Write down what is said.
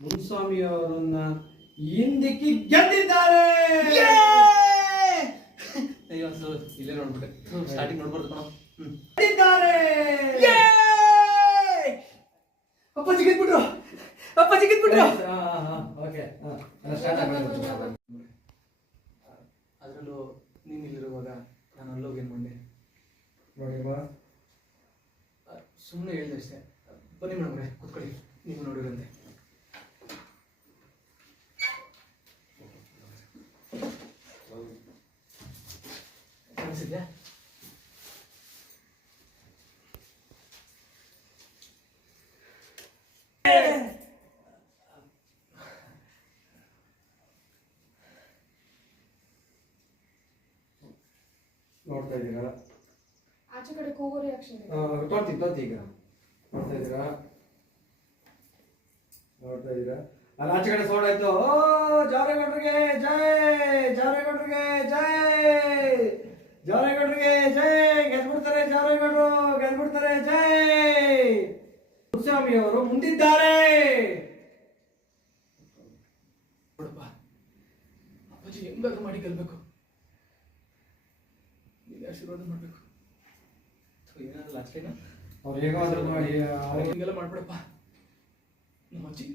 ಮುನ್ಸ್ವಾಮಿ ಅವರನ್ನ ಹಿಂದಿಕ್ಕಿ ಗೆದ್ದಿದ್ದಾರೆ. ಅಯ್ಯೋ ಇಲ್ಲೇ ನೋಡ್ಬಿಟ್ಟೆ, ಸ್ಟಾರ್ಟಿಂಗ್ ನೋಡ್ಬಾರ್ದು ಕಣೋ. ಗೆದ್ದಿದ್ದಾರೆ. ಅಪ್ಪಾಜಿ ಗೆದ್ಬಿಟ್ರು, ಅಪ್ಪಾಜಿ ಗೆದ್ಬಿಟ್ರು. ಓಕೆ, ಅದರಲ್ಲೂ ನೀನು ಇಲ್ಲಿರುವಾಗ ನಾನು ಅಲ್ಲೋಗಿ ಏನು ಮಾಡಲಿ ನೋಡಿ ಸುಮ್ಮನೆ ಹೇಳಿದೆ ಅಷ್ಟೇ. ಬನ್ನಿ ಮೇಡಮ್ರೆ ಕೂತ್ಕೊಳ್ಳಿ, ನೀವು ನೋಡಿರಂತೆ. ಅನಿಸಿದ್ಯಾ? ನೋಡ್ತಾ ಇದ್ದೀರಾ? ಆಚೆ ಕಡೆ ಕೂಗೋ ರಿಯಾಕ್ಷನ್ ತೊಡ್ತಿ ಈಗ ನೋಡ್ತಾ ಇದ್ದೀರಾ? ನೋಡ್ತಾ ಇದ್ದೀರಾ? ಅಲ್ಲಿ ಆಚೆ ಕಡೆ ಸೌಂಡ್ ಆಯ್ತು. ಓ ಜಾರೇಗೌಡರಿಗೆ ಜೈ, ಜಾರೇಗೌಡರಿಗೆ ಜೈ, ಜಾರೇಗೌಡರಿಗೆ ಜೈ, ಗೆದ್ಬಿಡ್ತಾರೆ ಜಾರೇಗೌಡರು, ಗೆದ್ಬಿಡ್ತಾರೆ ಜೈ. ಮುನ್ಸ್ವಾಮಿ ಅವರು ಮುಂದಿದ್ದಾರೆ. ನೋಡಪ್ಪ, ಅಪ್ಪಾಜಿ ಹೆಂಗಾದ್ರೂ ಮಾಡಿ ಗೆಲ್ಬೇಕು, ನೀನು ಆಶೀರ್ವಾದ ಮಾಡಬೇಕು. ಏನಾದ್ರು ಲಾಸ್ಟ್ ಟೈಮ್ ಅವ್ರು ಹೇಗಾದ್ರೂ ಮಾಡಿ ಹಿಂಗೆಲ್ಲ ಮಾಡ್ಬಿಡಪ್ಪ ನಮ್ಮ ಅಜ್ಜಿ.